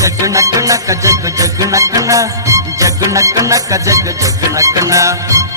जग नक नक जग नकना जग नक नक जग जग नक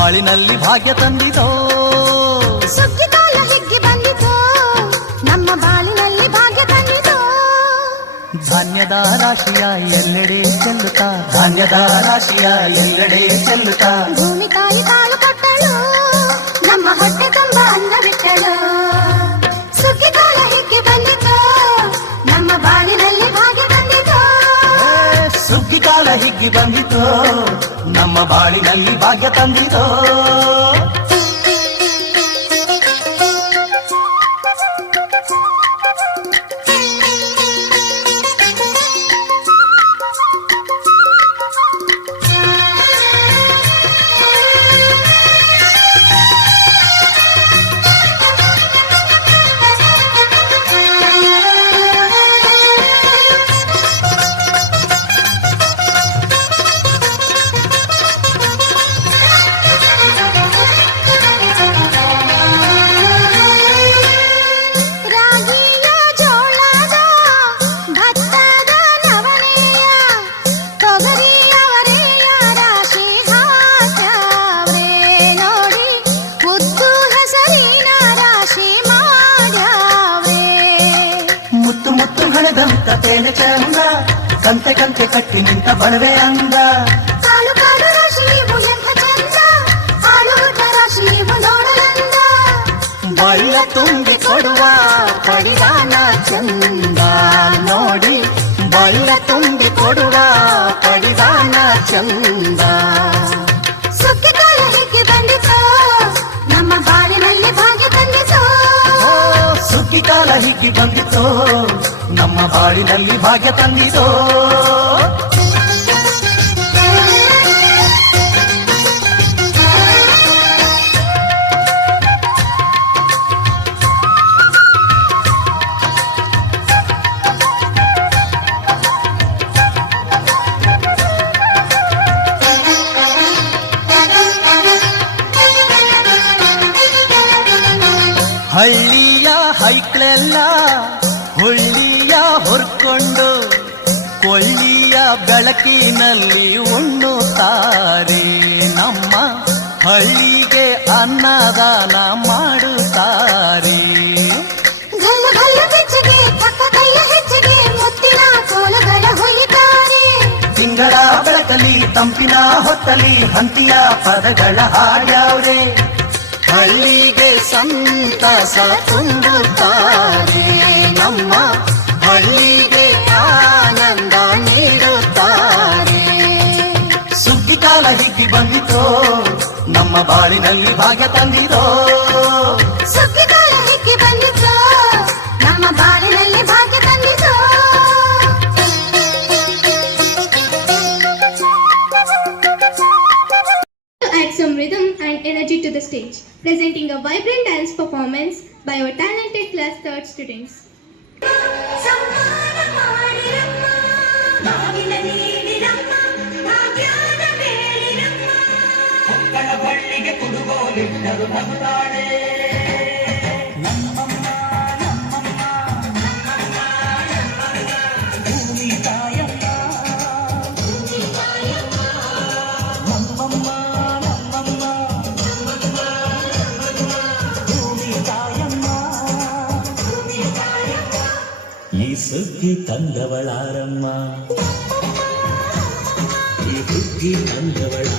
ಬಾಳಿನಲ್ಲಿ ಭಾಗ್ಯ ತಂದಿತೋ ಸುಗ್ಗಿ ಕಾಲ ಹಿಗ್ಗಿ ಬಂದಿತು ನಮ್ಮ ಬಾಳಿನಲ್ಲಿ ಭಾಗ್ಯ ತಂದಿತು ಧಾನ್ಯದ ರಾಶಿಯ ಎಲ್ಲೆಡೆ ಚೆಲ್ಲುತ್ತಾ ಧಾನ್ಯದ ರಾಶಿಯ ಎಲ್ಲೆಡೆ ಚೆಲ್ಲುತ್ತಾ ಭೂಮಿ ತಾಯಿ ತಾಳು ಕೊಟ್ಟಳು ನಮ್ಮ ಹೊಟ್ಟೆ ಹಿಗ್ಗಿ ಬಂದಿತೋ ನಮ್ಮ ಬಾಳಿನಲ್ಲಿ ಭಾಗ್ಯ ತಂದಿತೋ. ಕಟ್ಟಿ ನಿಂತ ಬಣವೆ ಅಂದ ಕಾಲು ಕಾಲು ರಾಶಿ ನೀವು ಎಂಥ ಚಂದ ಆಳುವುದ ರಾಶಿ ನೀವು ನೋಡಲಂದ ಬಳ್ಳ ತುಂಬಿ ಕೊಡುವ ಪಡಿದಾನ ಚಂದ ನೋಡಿ ಬಳ್ಳ ತುಂಬಿ ಕೊಡುವ ಪಡಿದಾನ ಚಂದ ಸುಗ್ಗಿ ಕಾಲ ಹೇಗೆ ಬಂದಿತು ನಮ್ಮ ಬಾಳಿನಲ್ಲಿ ಭಾಗ್ಯ ತಂದಿತು ಕೊಳ್ಳಿಯ ಬೆಳಕಿನಲ್ಲಿ ಉಣ್ಣುತ್ತಾರೆ ನಮ್ಮ ಹಳ್ಳಿಗೆ ಅನ್ನದಾನ ಮಾಡುತ್ತಾರೆ. ತಿಂಗಳ ಬೆಳಕಲಿ ತಂಪಿನ ಹೊತ್ತಲಿ ಹಂತಿಯ ಪದಗಳ ಹಾಡ್ಯಾವ್ರೆ. ಹಳ್ಳಿಗೆ ಸಂತಸ ತುಂಬುತ್ತಾರೆ ನಮ್ಮ ಹಳ್ಳಿಗೆ ಸುಗ್ಗಿ ಕಾಲ ಹಿಗ್ಗಿ ಬಂದಿತೋ ನಮ್ಮ ಬಾಳಿನಲ್ಲಿ ಭಾಗ್ಯ ತಂದಿರೋ ಸುಗ್ಗಿ ಕಾಲ ಹಿಗ್ಗಿ ಬಂದಿತು ನಮ್ಮ ಬಾಳಿನಲ್ಲಿ ಭಾಗ್ಯ ತಂದಿತು to add some rhythm and energy to the stage, presenting a vibrant dance performance by our talented class third students. విన్నదు నమ్ముతాడే இசுக்கு தந்தவளாரம்மா. இசுக்கு தந்தவள்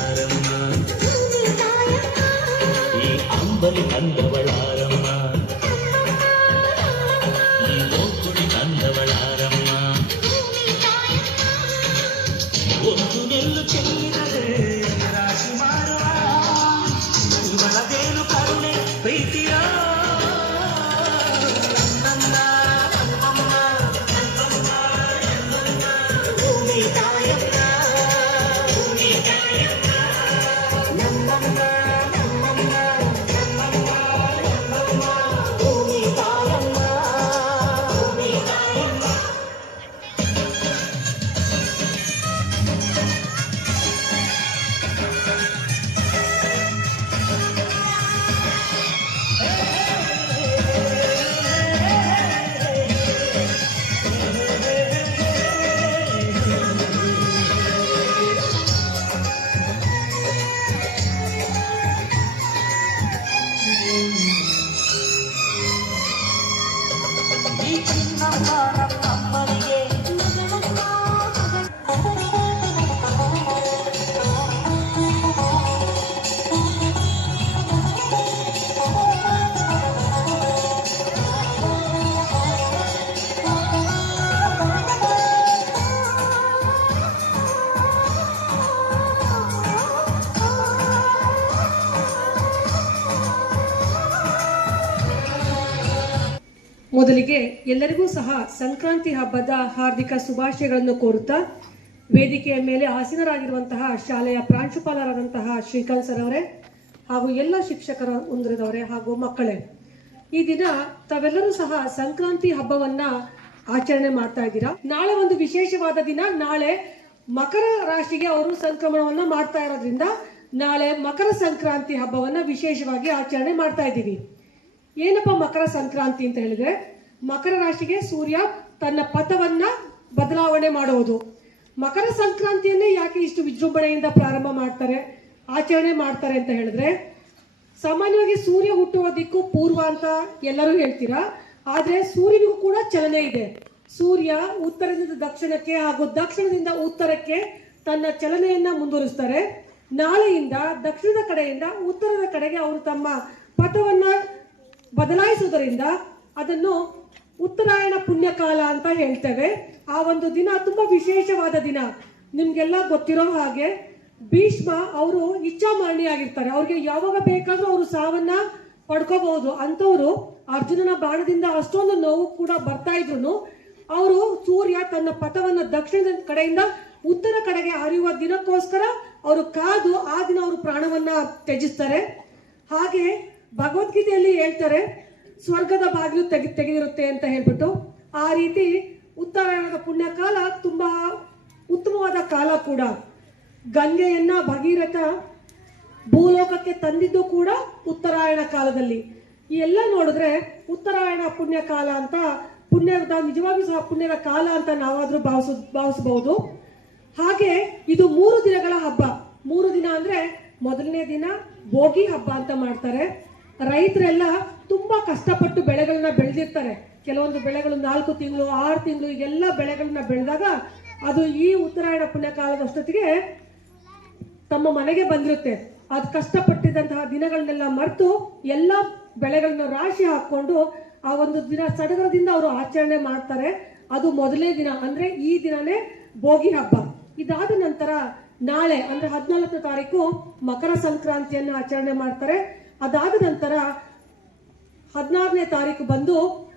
చిన్నమ్మ నమ్మమ్మనియే ಮೊದಲಿಗೆ ಎಲ್ಲರಿಗೂ ಸಹ ಸಂಕ್ರಾಂತಿ ಹಬ್ಬದ ಹಾರ್ದಿಕ ಶುಭಾಶಯಗಳನ್ನು ಕೋರುತ್ತಾ ವೇದಿಕೆಯ ಮೇಲೆ ಆಸೀನರಾಗಿರುವಂತಹ ಶಾಲೆಯ ಪ್ರಾಂಶುಪಾಲರಾದಂತಹ ಶ್ರೀಕಾಂತ್ ಸರ್ ಅವರೇ ಹಾಗೂ ಎಲ್ಲ ಶಿಕ್ಷಕರ ಮುಂದಿರದವರೇ ಹಾಗೂ ಮಕ್ಕಳೇ, ಈ ದಿನ ತಾವೆಲ್ಲರೂ ಸಹ ಸಂಕ್ರಾಂತಿ ಹಬ್ಬವನ್ನ ಆಚರಣೆ ಮಾಡ್ತಾ ಇದ್ದೀರಾ? ನಾಳೆ ಒಂದು ವಿಶೇಷವಾದ ದಿನ. ನಾಳೆ ಮಕರ ರಾಶಿಗೆ ಅವರು ಸಂಕ್ರಮಣವನ್ನ ಮಾಡ್ತಾ ಇರೋದ್ರಿಂದ ನಾಳೆ ಮಕರ ಸಂಕ್ರಾಂತಿ ಹಬ್ಬವನ್ನ ವಿಶೇಷವಾಗಿ ಆಚರಣೆ ಮಾಡ್ತಾ ಇದ್ದೀವಿ. ಏನಪ್ಪ ಮಕರ ಸಂಕ್ರಾಂತಿ ಅಂತ ಹೇಳಿದ್ರೆ, ಮಕರ ರಾಶಿಗೆ ಸೂರ್ಯ ತನ್ನ ಪಥವನ್ನ ಬದಲಾವಣೆ ಮಾಡುವುದು. ಮಕರ ಸಂಕ್ರಾಂತಿಯನ್ನೇ ಯಾಕೆ ಇಷ್ಟು ವಿಜೃಂಭಣೆಯಿಂದ ಪ್ರಾರಂಭ ಮಾಡ್ತಾರೆ, ಆಚರಣೆ ಮಾಡ್ತಾರೆ ಅಂತ ಹೇಳಿದ್ರೆ, ಸಾಮಾನ್ಯವಾಗಿ ಸೂರ್ಯ ಹುಟ್ಟುವ ದಿಕ್ಕು ಪೂರ್ವ ಅಂತ ಎಲ್ಲರೂ ಹೇಳ್ತೀರಾ? ಆದ್ರೆ ಸೂರ್ಯನಿಗೂ ಕೂಡ ಚಲನೆ ಇದೆ. ಸೂರ್ಯ ಉತ್ತರದಿಂದ ದಕ್ಷಿಣಕ್ಕೆ ಹಾಗೂ ದಕ್ಷಿಣದಿಂದ ಉತ್ತರಕ್ಕೆ ತನ್ನ ಚಲನೆಯನ್ನ ಮುಂದುವರಿಸ್ತಾರೆ. ನಾಳೆಯಿಂದ ದಕ್ಷಿಣದ ಕಡೆಯಿಂದ ಉತ್ತರದ ಕಡೆಗೆ ಅವರು ತಮ್ಮ ಪಥವನ್ನ ಬದಲಾಯಿಸುವುದರಿಂದ ಅದನ್ನು ಉತ್ತರಾಯಣ ಪುಣ್ಯಕಾಲ ಅಂತ ಹೇಳ್ತೇವೆ. ಆ ಒಂದು ದಿನ ತುಂಬಾ ವಿಶೇಷವಾದ ದಿನ. ನಿಮ್ಗೆಲ್ಲ ಗೊತ್ತಿರೋ ಹಾಗೆ ಭೀಷ್ಮ ಅವರು ಇಚ್ಛಾಮರಣಿಯಾಗಿರ್ತಾರೆ ಅವ್ರಿಗೆ ಯಾವಾಗ ಬೇಕಾದ್ರೂ ಅವರು ಸಾವನ್ನ ಪಡ್ಕೋಬಹುದು. ಅಂತವರು ಅರ್ಜುನನ ಬಾಣದಿಂದ ಅಷ್ಟೊಂದು ನೋವು ಕೂಡ ಬರ್ತಾ ಇದ್ರು ಅವರು ಸೂರ್ಯ ತನ್ನ ಪಥವನ್ನ ದಕ್ಷಿಣದ ಕಡೆಯಿಂದ ಉತ್ತರ ಕಡೆಗೆ ಹರಿಯುವ ದಿನಕ್ಕೋಸ್ಕರ ಅವರು ಕಾದು ಆ ದಿನ ಅವರು ಪ್ರಾಣವನ್ನ ತ್ಯಜಿಸ್ತಾರೆ. ಹಾಗೆ ಭಗವದ್ಗೀತೆಯಲ್ಲಿ ಹೇಳ್ತಾರೆ, ಸ್ವರ್ಗದ ಬಾಗಿಲು ತೆಗೆ, ತೆಗೆದಿರುತ್ತೆ ಅಂತ ಹೇಳ್ಬಿಟ್ಟು, ಆ ರೀತಿ ಉತ್ತರಾಯಣದ ಪುಣ್ಯಕಾಲ ತುಂಬಾ ಉತ್ತಮವಾದ ಕಾಲ ಕೂಡ. ಗಂಗೆಯನ್ನ ಭಗೀರಥ ಭೂಲೋಕಕ್ಕೆ ತಂದಿದ್ದು ಕೂಡ ಉತ್ತರಾಯಣ ಕಾಲದಲ್ಲಿ. ಎಲ್ಲ ನೋಡಿದ್ರೆ ಉತ್ತರಾಯಣ ಪುಣ್ಯ ಕಾಲ ಅಂತ, ಪುಣ್ಯದ ನಿಜವಾಗಿ ಸಹ ಪುಣ್ಯದ ಕಾಲ ಅಂತ ನಾವಾದ್ರೂ ಭಾವಿಸ, ಭಾವಿಸಬಹುದು. ಹಾಗೆ ಇದು ಮೂರು ದಿನಗಳ ಹಬ್ಬ. ಮೂರು ದಿನ ಅಂದ್ರೆ ಮೊದಲನೇ ದಿನ ಭೋಗಿ ಹಬ್ಬ ಅಂತ ಮಾಡ್ತಾರೆ. ರೈತರೆಲ್ಲ ತುಂಬಾ ಕಷ್ಟಪಟ್ಟು ಬೆಳೆಗಳನ್ನ ಬೆಳೆದಿರ್ತಾರೆ. ಕೆಲವೊಂದು ಬೆಳೆಗಳು ನಾಲ್ಕು ತಿಂಗಳು, ಆರು ತಿಂಗಳು, ಈಗೆಲ್ಲ ಬೆಳೆಗಳನ್ನ ಬೆಳೆದಾಗ ಅದು ಈ ಉತ್ತರಾಯಣ ಪುಣ್ಯ ಕಾಲದಷ್ಟೊತ್ತಿಗೆ ತಮ್ಮ ಮನೆಗೆ ಬಂದಿರುತ್ತೆ. ಅದು ಕಷ್ಟಪಟ್ಟಿದ್ದಂತಹ ದಿನಗಳನ್ನೆಲ್ಲ ಮರೆತು ಎಲ್ಲ ಬೆಳೆಗಳನ್ನ ರಾಶಿ ಹಾಕೊಂಡು ಆ ಒಂದು ದಿನ ಸಡಗರದಿಂದ ಅವರು ಆಚರಣೆ ಮಾಡ್ತಾರೆ. ಅದು ಮೊದಲನೇ ದಿನ, ಅಂದ್ರೆ ಈ ದಿನನೇ ಭೋಗಿ ಹಬ್ಬ. ಇದಾದ ನಂತರ ನಾಳೆ, ಅಂದ್ರೆ ಹದಿನಾಲ್ಕನೇ ತಾರೀಕು ಮಕರ ಸಂಕ್ರಾಂತಿಯನ್ನು ಆಚರಣೆ ಮಾಡ್ತಾರೆ. ಅದಾದ ನಂತರ ಹದಿನಾರನೇ ತಾರೀಕು ಬಂದು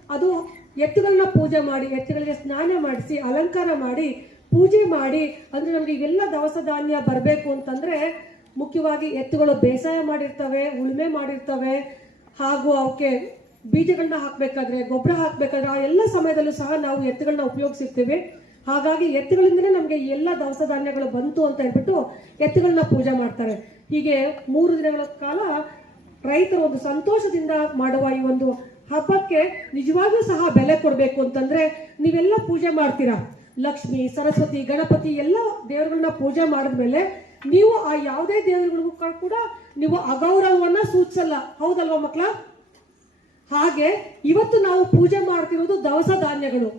ಅದು ಎತ್ತುಗಳನ್ನ ಪೂಜೆ ಮಾಡಿ, ಎತ್ತುಗಳಿಗೆ ಸ್ನಾನ ಮಾಡಿಸಿ, ಅಲಂಕಾರ ಮಾಡಿ, ಪೂಜೆ ಮಾಡಿ, ಅಂದ್ರೆ ನಮ್ಗೆ ಇವೆಲ್ಲ ದವಸ ಧಾನ್ಯ ಬರಬೇಕು ಅಂತಂದ್ರೆ ಮುಖ್ಯವಾಗಿ ಎತ್ತುಗಳು ಬೇಸಾಯ ಮಾಡಿರ್ತವೆ, ಉಳುಮೆ ಮಾಡಿರ್ತವೆ, ಹಾಗೂ ಅವಕ್ಕೆ ಬೀಜಗಳನ್ನ ಹಾಕ್ಬೇಕಾದ್ರೆ, ಗೊಬ್ಬರ ಹಾಕ್ಬೇಕಾದ್ರೆ, ಆ ಎಲ್ಲ ಸಮಯದಲ್ಲೂ ಸಹ ನಾವು ಎತ್ತುಗಳನ್ನ ಉಪಯೋಗಿಸಿರ್ತೀವಿ. ಹಾಗಾಗಿ ಎತ್ತುಗಳಿಂದನೇ ನಮಗೆ ಎಲ್ಲ ದವಸ ಧಾನ್ಯಗಳು ಬಂತು ಅಂತ ಹೇಳ್ಬಿಟ್ಟು ಎತ್ತುಗಳನ್ನ ಪೂಜೆ ಮಾಡ್ತಾರೆ. ಹೀಗೆ ಮೂರು ದಿನಗಳ ಕಾಲ ರೈತರು ಒಂದು ಸಂತೋಷದಿಂದ ಮಾಡುವ ಈ ಒಂದು ಹಬ್ಬಕ್ಕೆ ನಿಜವಾಗ್ಲೂ ಸಹ ಬೆಲೆ ಕೊಡಬೇಕು ಅಂತಂದ್ರೆ ನೀವೆಲ್ಲ ಪೂಜೆ ಮಾಡ್ತೀರಾ? ಲಕ್ಷ್ಮಿ, ಸರಸ್ವತಿ, ಗಣಪತಿ ಎಲ್ಲ ದೇವರುಗಳನ್ನ ಪೂಜೆ ಮಾಡಿದ್ಮೇಲೆ ನೀವು ಆ ಯಾವುದೇ ದೇವರುಗಳಿಗೂ ಕೂಡ ನೀವು ಅಗೌರವವನ್ನ ಸೂಚಿಸಲ್ಲ. ಹೌದಲ್ವಾ ಮಕ್ಕಳ? ಹಾಗೆ ಇವತ್ತು ನಾವು ಪೂಜೆ ಮಾಡ್ತಿರೋದು ದವಸ ಧಾನ್ಯಗಳು.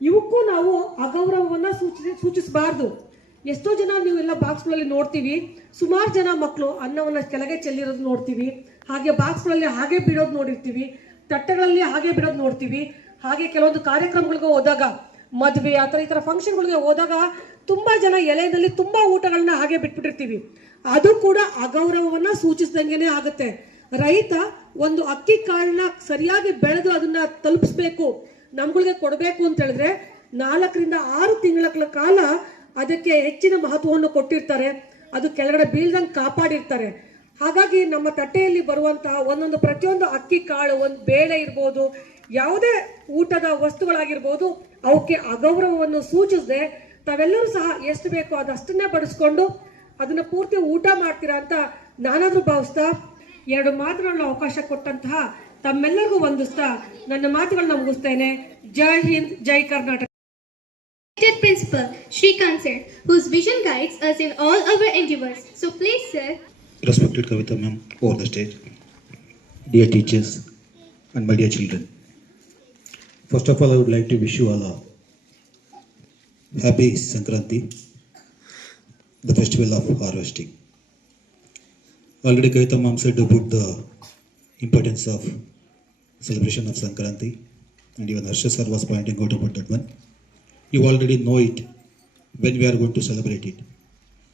ಇವಕ್ಕೂ ನಾವು ಅಗೌರವವನ್ನ ಸೂಚಿಸಿ ಸೂಚಿಸಬಾರ್ದು. ಎಷ್ಟೋ ಜನ ನೀವೆಲ್ಲ ಬಾಕ್ಸ್ಗಳಲ್ಲಿ ನೋಡ್ತೀವಿ. ಸುಮಾರು ಜನ ಮಕ್ಕಳು ಅನ್ನವನ್ನ ಕೆಳಗೆ ಚೆಲ್ಲಿರೋದು ನೋಡ್ತೀವಿ. ಹಾಗೆ ಬಾಕ್ಸ್ಗಳಲ್ಲಿ ಹಾಗೆ ಬಿಡೋದು ನೋಡಿರ್ತೀವಿ. ತಟ್ಟೆಗಳಲ್ಲಿ ಹಾಗೆ ಬಿಡೋದು ನೋಡ್ತೀವಿ. ಹಾಗೆ ಕೆಲವೊಂದು ಕಾರ್ಯಕ್ರಮಗಳಿಗೆ ಹೋದಾಗ, ಮದುವೆ, ಆ ಥರ ಈ ಥರ ಫಂಕ್ಷನ್ಗಳಿಗೆ ಹೋದಾಗ ತುಂಬ ಜನ ಎಲೆಯಲ್ಲಿ ತುಂಬ ಊಟಗಳನ್ನ ಹಾಗೆ ಬಿಟ್ಬಿಟ್ಟಿರ್ತೀವಿ. ಅದು ಕೂಡ ಅಗೌರವವನ್ನು ಸೂಚಿಸಿದಂಗೆನೆ ಆಗುತ್ತೆ. ರೈತ ಒಂದು ಅಕ್ಕಿ ಕಾಳನ್ನ ಸರಿಯಾಗಿ ಬೆಳೆದು ಅದನ್ನ ತಲುಪಿಸ್ಬೇಕು, ನಮ್ಗಳಿಗೆ ಕೊಡಬೇಕು ಅಂತ ಹೇಳಿದ್ರೆ ನಾಲ್ಕರಿಂದ ಆರು ತಿಂಗಳ ಕಾಲ ಅದಕ್ಕೆ ಹೆಚ್ಚಿನ ಮಹತ್ವವನ್ನು ಕೊಟ್ಟಿರ್ತಾರೆ. ಅದು ಕೆಳಗಡೆ ಬೀಳ್ದಂಗೆ ಕಾಪಾಡಿರ್ತಾರೆ. ಹಾಗಾಗಿ ನಮ್ಮ ತಟ್ಟೆಯಲ್ಲಿ ಬರುವಂತಹ ಒಂದೊಂದು ಪ್ರತಿಯೊಂದು ಅಕ್ಕಿ, ಕಾಳು, ಒಂದು ಬೇಳೆ ಇರ್ಬೋದು, ಯಾವುದೇ ಊಟದ ವಸ್ತುಗಳಾಗಿರ್ಬೋದು, ಅವಕ್ಕೆ ಅಗೌರವವನ್ನು ಸೂಚಿಸದೆ ತಾವೆಲ್ಲರೂ ಸಹ ಎಷ್ಟು ಬೇಕೋ ಅದಷ್ಟನ್ನೇ ಬಡಿಸ್ಕೊಂಡು ಅದನ್ನು ಪೂರ್ತಿ ಊಟ ಮಾಡ್ತೀರಾ ಅಂತ ನಾನಾದರೂ ಭಾವಿಸ್ತಾ ಎರಡು ಮಾತುಗಳನ್ನ ಅವಕಾಶ ಕೊಟ್ಟಂತಹ ತಮ್ಮೆಲ್ಲರಿಗೂ ವಂದಿಸ್ತಾ ನನ್ನ ಮಾತುಗಳನ್ನ ಮುಗಿಸ್ತೇನೆ. ಜೈ ಹಿಂದ್, ಜೈ Karnataka. Principal Shrikant sir, whose vision guides us in all our endeavors. So please, sir, Respected Kavita ma'am over the stage, dear teachers and my dear children. First of all, I would like to wish you all a happy Sankranti, the festival of harvesting. Already Kavita mom said about the importance of celebration of Sankranti, and even Harsha sir was pointing out about that one. You already know it when we are going to celebrate it.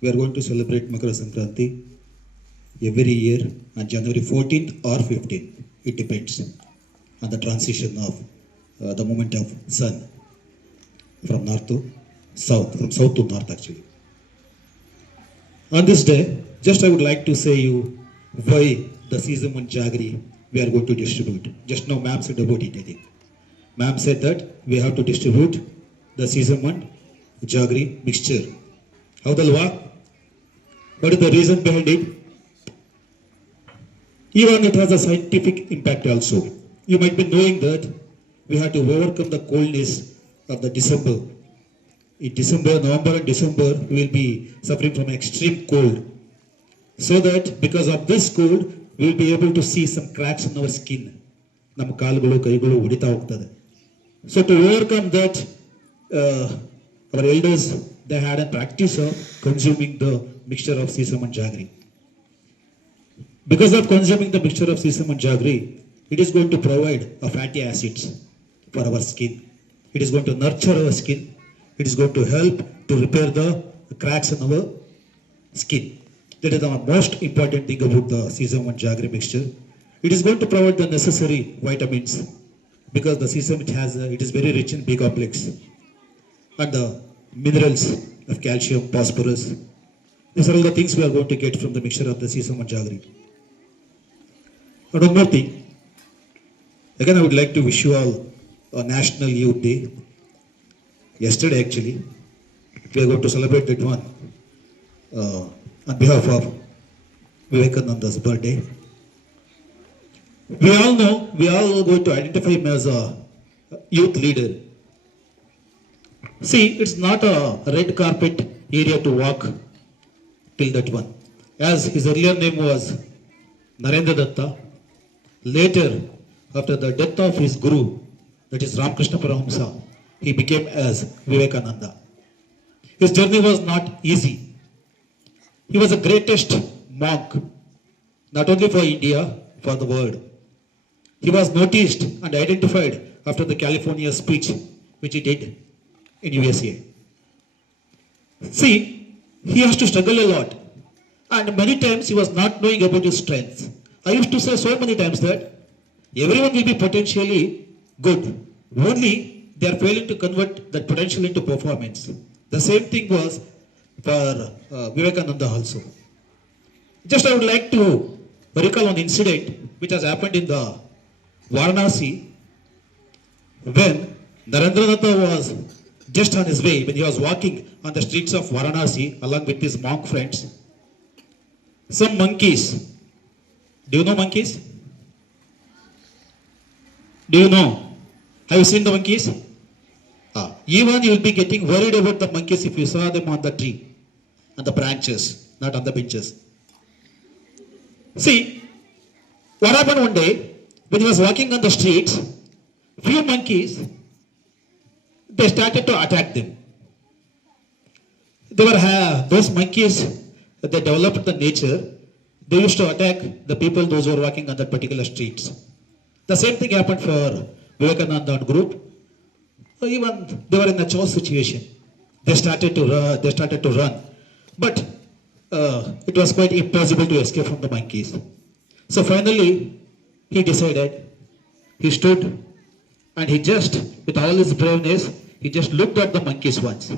We are going to celebrate Makara Sankranti every year on January 14th or 15th. It depends on the transition of uh, the movement of sun from north to south, from south to north actually. On this day, just I would like to say you why the season one jaggery we are going to distribute. Just now ma'am said about it, think. Ma'am said that we have to distribute the one jaggery mixture. Howdalwa? What is the reason behind it? Even it has a scientific impact also. You might be knowing that we had to overcome the coldness of the December. In December, November and December, we will be suffering from extreme cold. So that because of this cold, we will be able to see some cracks in our skin. ನಮ್ಮ ಕಾಲುಗಳು ಕೈಗಳು ಹೊಡಿತಾ ಹೋಗ್ತದೆ so to overcome that Uh, our elders, they had a practice of consuming the mixture of sesame and jaggery. Because of consuming the mixture of sesame and jaggery, it is going to provide a fatty acids for our skin. It is going to nurture our skin. It is going to help to repair the cracks in our skin. That is the most important thing about the sesame and jaggery mixture. It is going to provide the necessary vitamins because the sesame has, it is very rich in B complex and the minerals of calcium, phosphorus. These are all the things we are going to get from the mixture of the sesame and jaggery. And one more thing. Again, I would like to wish you all a National Youth Day. Yesterday, actually, we are going to celebrate that one uh, on behalf of Vivekananda's birthday. We all know, we all are going to identify him as a youth leader. See, it's not a red carpet area to walk till that one. As his earlier name was Narendra Datta, later, after the death of his guru, that is Ramakrishna Parahamsa, he became as Vivekananda. His journey was not easy. He was the greatest monk, not only for India, for the world. He was noticed and identified after the California speech, which he did in USA. See, he has to struggle a lot. And many times he was not knowing about his strengths. I used to say so many times that everyone will be potentially good. Only they are failing to convert that potential into performance. The same thing was for uh, Vivekananda also. Just I would like to recall an incident which has happened in the Varanasi when Narendranath was just on his way, when he was walking on the streets of Varanasi along with his monk friends, some monkeys. Do you know monkeys? Do you know? Have you seen the monkeys? Ah, even you will be getting worried about the monkeys if you saw them on the tree, on the branches, not on the benches. See, what happened one day when he was walking on the streets, few monkeys they started to attack them. They were uh, those monkeys they developed the nature. They used to attack the people those who were walking on that particular streets. The same thing happened for Vivekananda and group. So even they were in a choice situation. They started to run, they started to run, but uh, it was quite impossible to escape from the monkeys. So finally, he decided. He stood and he just, with all his braveness, he just looked at the monkeys once.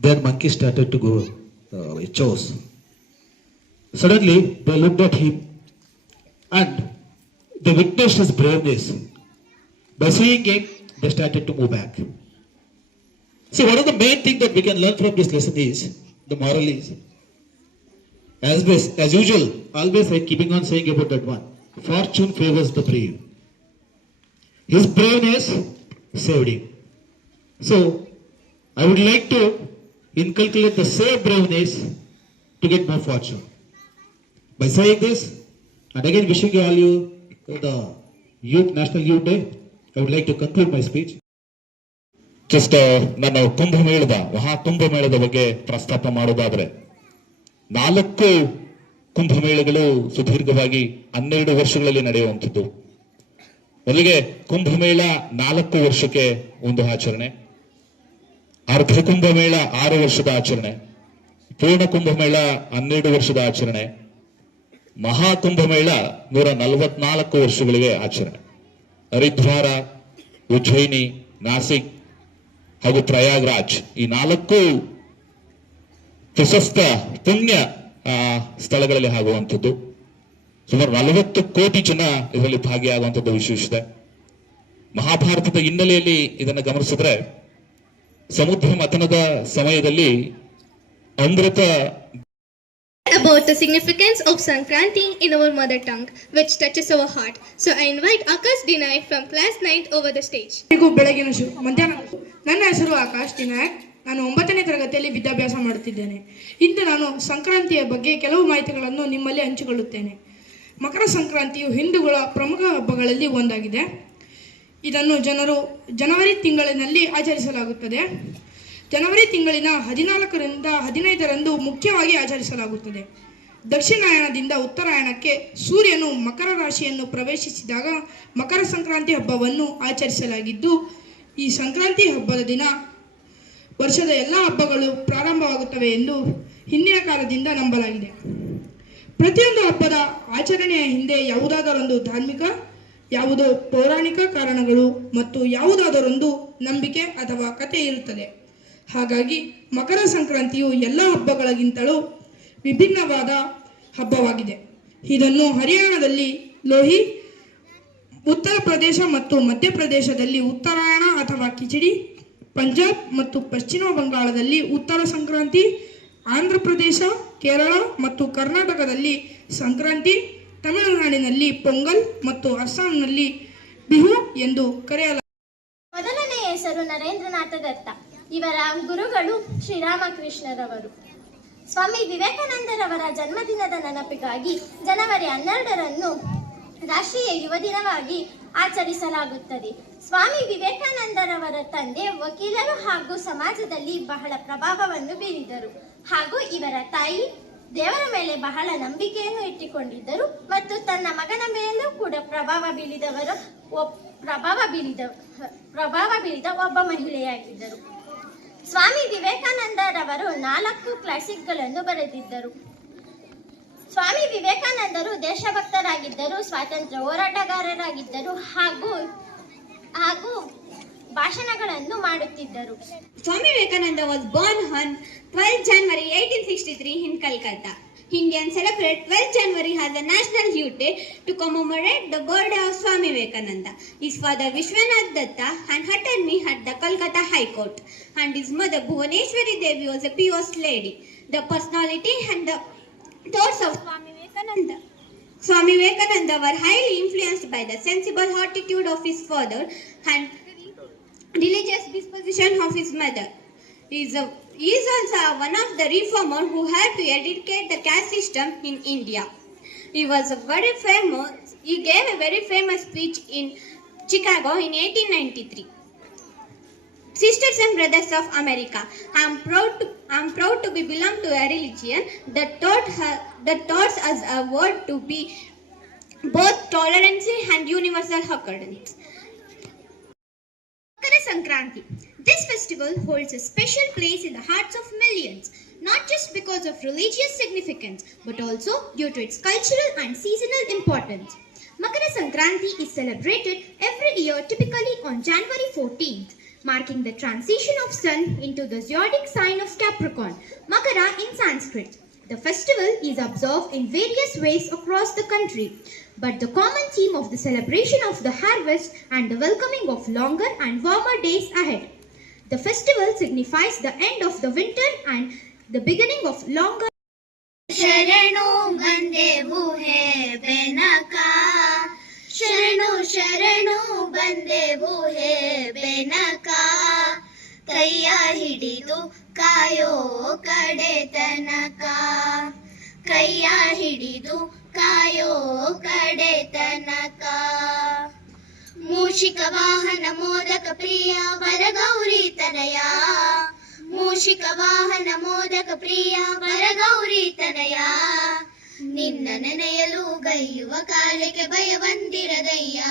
Then monkeys started to go, uh, it chose. Suddenly, they looked at him and they witnessed his braveness. By seeing him, they started to move back. See, one of the main things that we can learn from this lesson is, the moral is, as, as usual, always I keeping on saying about that one, fortune favors the brave. His braveness him. So, I would like to inculcate the same braveness to get more fortune. By saying this, and again wishing you all you the Youth National Youth Day, I would like to conclude my speech. Just ನಾನು ಕುಂಭಮೇಳದ ಮಹಾ ಕುಂಭಮೇಳದ ಬಗ್ಗೆ ಪ್ರಸ್ತಾಪ ಮಾಡೋದಾದ್ರೆ ನಾಲ್ಕು ಕುಂಭಮೇಳಗಳು ಸುದೀರ್ಘವಾಗಿ ಹನ್ನೆರಡು ವರ್ಷಗಳಲ್ಲಿ ನಡೆಯುವಂಥದ್ದು ಮೊದಲಿಗೆ ಕುಂಭಮೇಳ ನಾಲ್ಕು ವರ್ಷಕ್ಕೆ ಒಂದು ಆಚರಣೆ, ಅರ್ಧ ಕುಂಭಮೇಳ ಆರು ವರ್ಷದ ಆಚರಣೆ, ಪೂರ್ಣ ಕುಂಭಮೇಳ ಹನ್ನೆರಡು ವರ್ಷದ ಆಚರಣೆ, ಮಹಾ ಕುಂಭಮೇಳ ನೂರ ನಲವತ್ನಾಲ್ಕು ವರ್ಷಗಳಿಗೆ ಆಚರಣೆ. ಹರಿದ್ವಾರ, ಉಜ್ಜಯಿನಿ, ನಾಸಿಕ್ ಹಾಗೂ ಪ್ರಯಾಗ್ರಾಜ್ ಈ ನಾಲ್ಕು ಪ್ರಶಸ್ತ ಪುಣ್ಯ ಸ್ಥಳಗಳಲ್ಲಿ ಆಗುವಂಥದ್ದು. ಸುಮಾರು ನಲವತ್ತು ಕೋಟಿ ಜನ ಇದರಲ್ಲಿ ಭಾಗಿಯಾಗುವಂಥದ್ದು ವಿಶೇಷತೆ. ಮಹಾಭಾರತದ ಹಿನ್ನೆಲೆಯಲ್ಲಿ ಇದನ್ನು ಗಮನಿಸಿದ್ರೆ ಸಮುದ್ರ ಮಥನದ ಸಮಯದಲ್ಲಿ ಅಮೃತ about the significance of Sankranti in our mother tongue, which touches our heart. So I invite Akash Dinay from class 9 over the stage. ಬೆಳಗಿನ ಶು ಮಧ್ಯಾಹ್ನ. ನನ್ನ ಹೆಸರು ಆಕಾಶ್ ದಿನಾಯಕ್. ನಾನು ಒಂಬತ್ತನೇ ತರಗತಿಯಲ್ಲಿ ವಿದ್ಯಾಭ್ಯಾಸ ಮಾಡುತ್ತಿದ್ದೇನೆ. ಇಂದು ನಾನು ಸಂಕ್ರಾಂತಿಯ ಬಗ್ಗೆ ಕೆಲವು ಮಾಹಿತಿಗಳನ್ನು ನಿಮ್ಮಲ್ಲಿ ಹಂಚಿಕೊಳ್ಳುತ್ತೇನೆ. ಮಕರ ಸಂಕ್ರಾಂತಿಯು ಹಿಂದೂಗಳ ಪ್ರಮುಖ ಹಬ್ಬಗಳಲ್ಲಿ ಒಂದಾಗಿದೆ. ಇದನ್ನು ಜನರು ಜನವರಿ ತಿಂಗಳಿನಲ್ಲಿ ಆಚರಿಸಲಾಗುತ್ತದೆ. ಜನವರಿ ತಿಂಗಳಿನ ಹದಿನಾಲ್ಕರಿಂದ ಹದಿನೈದರಂದು ಮುಖ್ಯವಾಗಿ ಆಚರಿಸಲಾಗುತ್ತದೆ. ದಕ್ಷಿಣಾಯಣದಿಂದ ಉತ್ತರಾಯಣಕ್ಕೆ ಸೂರ್ಯನು ಮಕರ ರಾಶಿಯನ್ನು ಪ್ರವೇಶಿಸಿದಾಗ ಮಕರ ಸಂಕ್ರಾಂತಿ ಹಬ್ಬವನ್ನು ಆಚರಿಸಲಾಗಿದ್ದು, ಈ ಸಂಕ್ರಾಂತಿ ಹಬ್ಬದ ದಿನ ವರ್ಷದ ಎಲ್ಲ ಹಬ್ಬಗಳು ಪ್ರಾರಂಭವಾಗುತ್ತವೆ ಎಂದು ಹಿಂದಿನ ಕಾಲದಿಂದ ನಂಬಲಾಗಿದೆ. ಪ್ರತಿಯೊಂದು ಹಬ್ಬದ ಆಚರಣೆಯ ಹಿಂದೆ ಯಾವುದಾದರೊಂದು ಧಾರ್ಮಿಕ, ಯಾವುದೋ ಪೌರಾಣಿಕ ಕಾರಣಗಳು ಮತ್ತು ಯಾವುದಾದರೊಂದು ನಂಬಿಕೆ ಅಥವಾ ಕಥೆ ಇರುತ್ತದೆ. ಹಾಗಾಗಿ ಮಕರ ಸಂಕ್ರಾಂತಿಯು ಎಲ್ಲ ಹಬ್ಬಗಳಿಗಿಂತಲೂ ವಿಭಿನ್ನವಾದ ಹಬ್ಬವಾಗಿದೆ. ಇದನ್ನು ಹರಿಯಾಣದಲ್ಲಿ ಲೋಹಿ, ಉತ್ತರ ಪ್ರದೇಶ ಮತ್ತು ಮಧ್ಯಪ್ರದೇಶದಲ್ಲಿ ಉತ್ತರಾಯಣ ಅಥವಾ ಕಿಚಡಿ, ಪಂಜಾಬ್ ಮತ್ತು ಪಶ್ಚಿಮ ಬಂಗಾಳದಲ್ಲಿ ಉತ್ತರ ಸಂಕ್ರಾಂತಿ, ಆಂಧ್ರ ಪ್ರದೇಶ ಕೇರಳ ಮತ್ತು ಕರ್ನಾಟಕದಲ್ಲಿ ಸಂಕ್ರಾಂತಿ, ತಮಿಳುನಾಡಿನಲ್ಲಿ ಪೊಂಗಲ್ ಮತ್ತು ಅಸ್ಸಾಂನಲ್ಲಿ ಬಿಹು ಎಂದು ಕರೆಯಲಾಗುತ್ತದೆ. ಮೊದಲನೆಯ ಹೆಸರು ನರೇಂದ್ರನಾಥ ದತ್ತ. ಇವರ ಗುರುಗಳು ಶ್ರೀರಾಮಕೃಷ್ಣರವರು. ಸ್ವಾಮಿ ವಿವೇಕಾನಂದರವರ ಜನ್ಮದಿನದ ನೆನಪಿಗಾಗಿ ಜನವರಿ ಹನ್ನೆರಡರಂದು ರಾಷ್ಟ್ರೀಯ ಯುವ ದಿನವಾಗಿ ಆಚರಿಸಲಾಗುತ್ತದೆ. ಸ್ವಾಮಿ ವಿವೇಕಾನಂದರವರ ತಂದೆ ವಕೀಲರು ಹಾಗೂ ಸಮಾಜದಲ್ಲಿ ಬಹಳ ಪ್ರಭಾವವನ್ನು ಬೀರಿದರು. ಹಾಗೂ ಇವರ ತಾಯಿ ದೇವರ ಮೇಲೆ ಬಹಳ ನಂಬಿಕೆಯನ್ನು ಇಟ್ಟುಕೊಂಡಿದ್ದರು ಮತ್ತು ತನ್ನ ಮಗನ ಮೇಲೂ ಕೂಡ ಪ್ರಭಾವ ಬೀಳಿದವರು ಪ್ರಭಾವ ಬೀರಿದ ಪ್ರಭಾವ ಬೀರಿದ ಒಬ್ಬ ಮಹಿಳೆಯಾಗಿದ್ದರು. ಸ್ವಾಮಿ ವಿವೇಕಾನಂದರವರು ನಾಲ್ಕು ಕ್ಲಾಸಿಕ್ಗಳನ್ನು ಬರೆದಿದ್ದರು. ಸ್ವಾಮಿ ವಿವೇಕಾನಂದರು ದೇಶಭಕ್ತರಾಗಿದ್ದರು ಸ್ವಾತಂತ್ರ್ಯ ಹೋರಾಟಗಾರರಾಗಿದ್ದರು ಹಾಗೂ ಹಾಗೂ ಭಾಷಣಗಳನ್ನು ಮಾಡುತ್ತಿದ್ದರು Swami Vivekananda was Vivekananda on twelve on 12 sixty 1863 in Calcutta Indians celebrate 12 January as a national holiday to commemorate the birthday of Swami Vivekananda. His father Vishwanath Datta an attorney at the the High Court and his mother Bhuvaneshwari Devi was a pious lady. The personality and the thoughts of Swami Vivekananda Swami Vivekananda were highly influenced by the sensible attitude of his father and religious disposition of his mother. He is, also one of the reformers who helped to eradicate the caste system in India. He was a very famous, he gave a very famous speech in Chicago in 1893. Sisters and brothers of America, I am proud to, I am proud to be belong to a religion that taught her, that taught us a word to be both tolerance and universal accordance. Makara Sankranti. This festival holds a special place in the hearts of millions, not just because of religious significance, but also due to its cultural and seasonal importance. Makara Sankranti is celebrated every year typically on January 14th, marking the transition of sun into the zodiac sign of Capricorn, Makara in Sanskrit. The festival is observed in various ways across the country, but the common theme of the celebration of the harvest and the welcoming of longer and warmer days ahead. The festival signifies the end of the winter and the beginning of longer ಶರಣು ಬಂದೆವು ಹೇ ಬೆನಕ ಶರಣು ಶರಣು ಬಂದೆವು ಹೇ ಬೆನಕ ಕೈಯ ಹಿಡಿದು ಕಾಯೋ ಕಡೆ ತನಕ ಕೈಯ ಹಿಡಿದು ಕಾಯೋ ಕಡೆ ತನಕ ಮೂಷಿಕ ವಾಹನ ಮೋದಕ ಪ್ರಿಯ ವರಗೌರಿ ತನಯ. ಮೂಷಿಕ ವಾಹನ ಮೋದಕ ಪ್ರಿಯ ವರಗೌರಿ ತನಯ. ನಿನ್ನ ನೆನೆಯಲು ಗೈಯುವ ಕಾಲಿಗೆ ಭಯವಂದಿರದಯ್ಯ